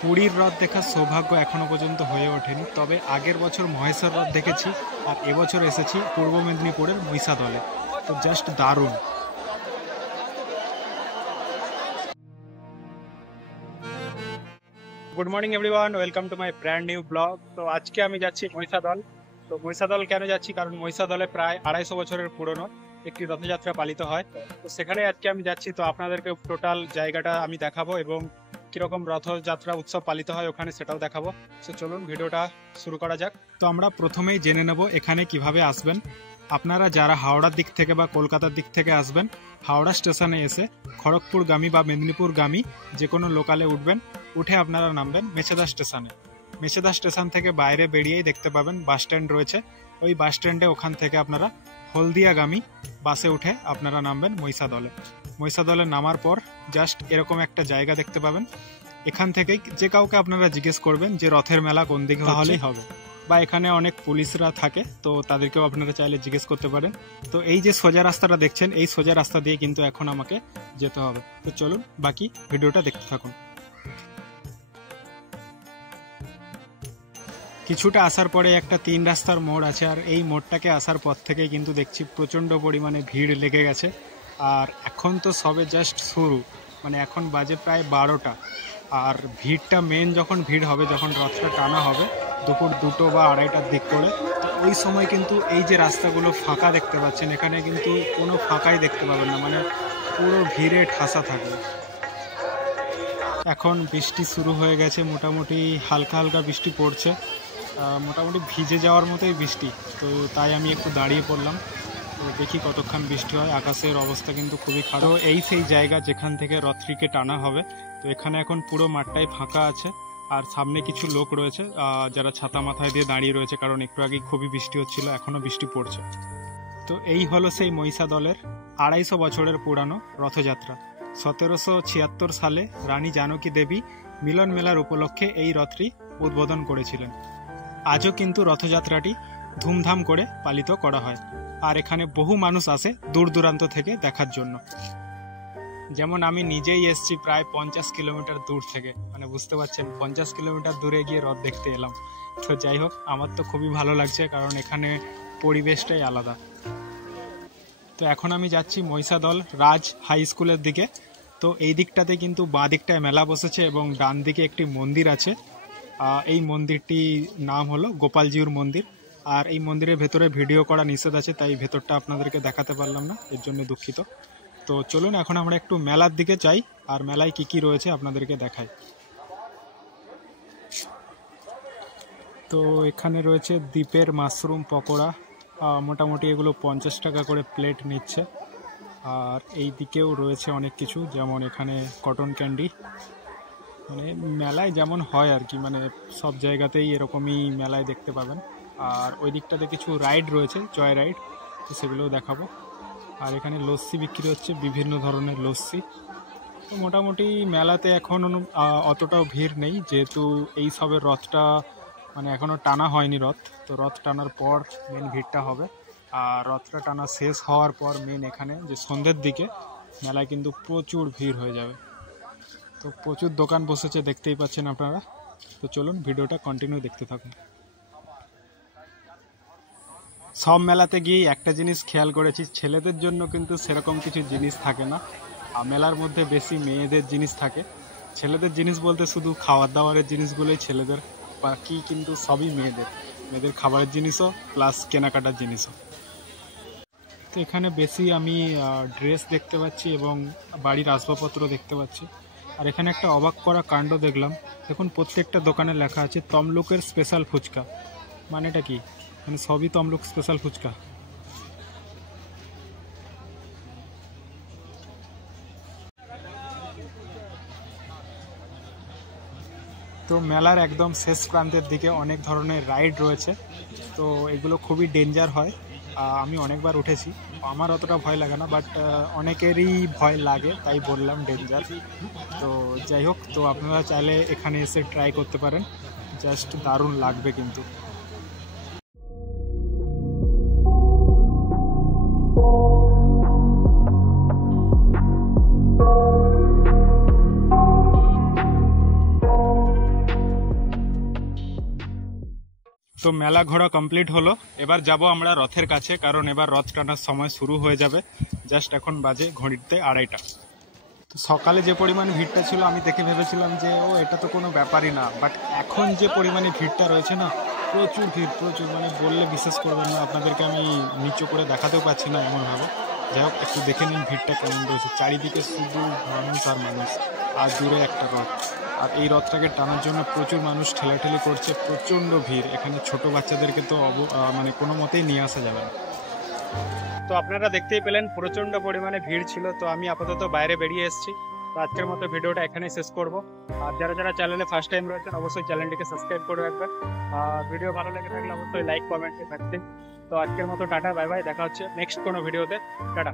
পুরীর রথ দেখার সৌভাগ্য এখনো পর্যন্ত হয়ে ওঠেনি, তবে আগের বছর মহেশ্বর রথ দেখেছি আর এবছর এসেছি পূর্ব মেদিনীপুরের মহিষাদলে। তো জাস্ট দারুণ। Good morning everyone, welcome to my brand new blog. তো আজকে আমি যাচ্ছি মহিষাদল। তো মহিষাদল কেন যাচ্ছি, কারণ মহিষাদলে প্রায় 250 বছরের পুরনো একটি রথযাত্রা পালিত হয়। তো সেখানে আজকে আমি যাচ্ছি। তো আপনাদেরকে টোটাল জায়গাটা আমি দেখাবো এবং কিরকম রথযাত্রা উৎসব পালিত হয় ওখানে সেটাও দেখাবো। তো চলুন ভিডিওটা শুরু করা যাক। তো আমরা প্রথমেই জেনে নেব এখানে কিভাবে আসবেন। আপনারা যারা হাওড়ার দিক থেকে বা কলকাতার দিক থেকে আসবেন, হাওড়া স্টেশনে এসে খড়গপুরগামী বা মেদিনীপুরগামী যে কোনো লোকালে উঠবেন। উঠে আপনারা নামবেন মেছেদা স্টেশনে। মেছেদা স্টেশন থেকে বাইরে বেরিয়েই দেখতে পাবেন বাস স্ট্যান্ড রয়েছে। ওই বাস স্ট্যান্ডে ওখান থেকে আপনারা হলদিয়াগামী বাসে উঠে আপনারা নামবেন মহিষাদলে। মহিষাদলে নামার পর জাস্ট এরকম একটা জায়গা দেখতে পাবেন। এখান থেকেই যে কাউকে আপনারা জিজ্ঞেস করবেন যে রথের মেলা কোন দিকে, তাহলেই হবে। বা এখানে অনেক পুলিশরা থাকে, তো তাদেরকেও আপনারা চাইলে জিজ্ঞেস করতে পারেন। তো এই যে সোজা রাস্তাটা দেখছেন, এই সোজা রাস্তা দিয়ে কিন্তু এখন আমাকে যেতে হবে। তো চলুন বাকি ভিডিওটা দেখতে থাকুন। কিছুটা আসার পরে একটা 3 রাস্তার মোড় আছে, আর এই মোড়টাকে আসার পর থেকে কিন্তু দেখছি প্রচণ্ড পরিমাণে ভিড় লেগে গেছে। আর এখন তো সবে জাস্ট শুরু, মানে এখন বাজে প্রায় 12টা। আর ভিড়টা মেন যখন ভিড় হবে, যখন রথটা টানা হবে দুপুর 2টো বা 2:30টার দিক করে, তো ওই সময় কিন্তু এই যে রাস্তাগুলো ফাঁকা দেখতে পাচ্ছেন, এখানে কিন্তু কোনো ফাঁকাই দেখতে পাবেন না, মানে পুরো ভিড়ে ঠাসা থাকবে। এখন বৃষ্টি শুরু হয়ে গেছে, মোটামুটি হালকা হালকা বৃষ্টি পড়ছে, মোটামুটি ভিজে যাওয়ার মতোই বৃষ্টি। তো তাই আমি একটু দাঁড়িয়ে পড়লাম। তো দেখি কতক্ষণ বৃষ্টি হয়। আকাশের অবস্থা কিন্তু খুবই খারাপ। তো এই সেই জায়গা যেখান থেকে রথটিকে টানা হবে। তো এখানে এখন পুরো মাঠটাই ফাঁকা আছে, আর সামনে কিছু লোক রয়েছে যারা ছাতা মাথায় দিয়ে দাঁড়িয়ে রয়েছে, কারণ একটু আগে খুবই বৃষ্টি হচ্ছিল, এখনও বৃষ্টি পড়ছে। তো এই হলো সেই মহিষাদলের 250 বছরের পুরানো রথযাত্রা। 1776 সালে রানী জানকী দেবী মিলন মেলার উপলক্ষে এই রথটি উদ্বোধন করেছিলেন। আজও কিন্তু রথযাত্রাটি ধুমধাম করে পালিত করা হয়, আর এখানে বহু মানুষ আসে দূর দূরান্ত থেকে দেখার জন্য। যেমন আমি নিজেই এসেছি প্রায় 50 কিলোমিটার দূর থেকে, মানে বুঝতে পারছেন 50 কিলোমিটার দূরে গিয়ে রথ দেখতে এলাম। তো যাই হোক, আমার তো খুবই ভালো লাগছে, কারণ এখানে পরিবেশটাই আলাদা। তো এখন আমি যাচ্ছি মহিষাদল রাজ হাই স্কুলের দিকে। তো এই দিকটাতে কিন্তু বাঁ দিকটায় মেলা বসেছে এবং ডান দিকে একটি মন্দির আছে। এই মন্দিরটির নাম হলো গোপালজিউর মন্দির। আর এই মন্দিরের ভেতরে ভিডিও করা নিষেধ আছে, তাই ভেতরটা আপনাদেরকে দেখাতে পারলাম না, এর জন্য দুঃখিত। তো চলুন এখন আমরা একটু মেলার দিকে যাই, আর মেলায় কি কি রয়েছে আপনাদেরকে দেখাই। তো এখানে রয়েছে দ্বীপের মাশরুম পকোড়া, মোটামুটি এগুলো 50 টাকা করে প্লেট নিচ্ছে। আর এই দিকেও রয়েছে অনেক কিছু, যেমন এখানে কটন ক্যান্ডি। মানে মেলায় যেমন হয় আর কি, মানে সব জায়গাতেই এরকমই মেলায় দেখতে পাবেন। আর ওই দিকটাতে কিছু রাইড রয়েছে, জয় রাইড, তো সেগুলোও দেখাবো। আর এখানে লস্যি বিক্রি হচ্ছে, বিভিন্ন ধরনের লস্যি। তো মোটামুটি মেলাতে এখন অতটাও ভিড় নেই, যেহেতু এই সবের রথটা মানে এখনও টানা হয়নি রথ। তো রথ টানার পর মেন ভিড়টা হবে। আর রথটা টানা শেষ হওয়ার পর মেন এখানে যে সন্ধ্যের দিকে মেলায় কিন্তু প্রচুর ভিড় হয়ে যাবে। তো প্রচুর দোকান বসেছে, দেখতেই পাচ্ছেন আপনারা। তো চলুন ভিডিওটা কন্টিনিউ দেখতে থাকুন। সব মেলাতে গিয়ে একটা জিনিস খেয়াল করেছি, ছেলেদের জন্য কিন্তু সেরকম কিছু জিনিস থাকে না। মেলার মধ্যে বেশি মেয়েদের জিনিস থাকে। ছেলেদের জিনিস বলতে শুধু খাবার দাবারের জিনিসগুলোই ছেলেদের, বাকি কিন্তু সবই মেয়েদের। মেয়েদের খাবারের জিনিসও প্লাস কেনাকাটার জিনিসও। তো এখানে বেশি আমি ড্রেস দেখতে পাচ্ছি এবং বাড়ির আসবাবপত্র দেখতে পাচ্ছি। আর এখানে একটা অবাক করা কাণ্ড দেখলাম। দেখুন প্রত্যেকটা দোকানে লেখা আছে তমলুকের স্পেশাল ফুচকা। মানেটা কি? মানে সবই তমলুক স্পেশাল ফুচকা। তো মেলার একদম শেষ প্রান্তের দিকে অনেক ধরনের রাইড রয়েছে। তো এগুলো খুবই ডেঞ্জার হয়, আমি অনেকবার উঠেছি, আমার অতটা ভয় লাগে না, বাট অনেকেরই ভয় লাগে, তাই বললাম ডেঞ্জার। তো যাই হোক, তো আপনারা চাইলে এখানে এসে ট্রাই করতে পারেন, জাস্ট দারুণ লাগবে কিন্তু। তো মেলা ঘোরা কমপ্লিট হলো, এবার যাব আমরা রথের কাছে, কারণ এবার রথ টানার সময় শুরু হয়ে যাবে। জাস্ট এখন বাজে ঘড়িতে 2:30। তো সকালে যে পরিমাণ ভিড়টা ছিল আমি দেখে ভেবেছিলাম যে এটা তো কোনো ব্যাপারই না, বাট এখন যে পরিমাণে ভিড়টা রয়েছে না, প্রচুর ভিড়, প্রচুর, মানে বললে বিশ্বাস করবেন না, আপনাদেরকে আমি নিচু করে দেখাতেও পাচ্ছি না এমনভাবে। যাই হোক, একটু দেখে নিন ভিড়টা কেমন রয়েছে, চারিদিকে শুধু মানুষ আর মানুষ, আর দূরে একটা রথ। আর এই রথটাকে টানার জন্য প্রচুর মানুষ ঠেলাঠেলি করছে, প্রচণ্ড ভিড়। এখানে ছোট বাচ্চাদেরকে তো মানে কোনো মতেই নিয়ে আসা যাবে না। তো আপনারা দেখতেই পেলেন প্রচণ্ড পরিমাণে ভিড় ছিল। তো আমি আপাতত বাইরে বেরিয়ে এসেছি। তো আজকের মতো ভিডিওটা এখানেই শেষ করব। আর যারা যারা চ্যানেলে ফার্স্ট টাইম রয়েছেন অবশ্যই চ্যানেলটিকে সাবস্ক্রাইব করে রাখবেন। আর ভিডিও ভালো লেগে থাকলে অবশ্যই লাইক কমেন্টে থাকবেন। তো আজকের মতো টাটা, বাই বাই, দেখা হচ্ছে নেক্সট কোনো ভিডিওতে। টাটা।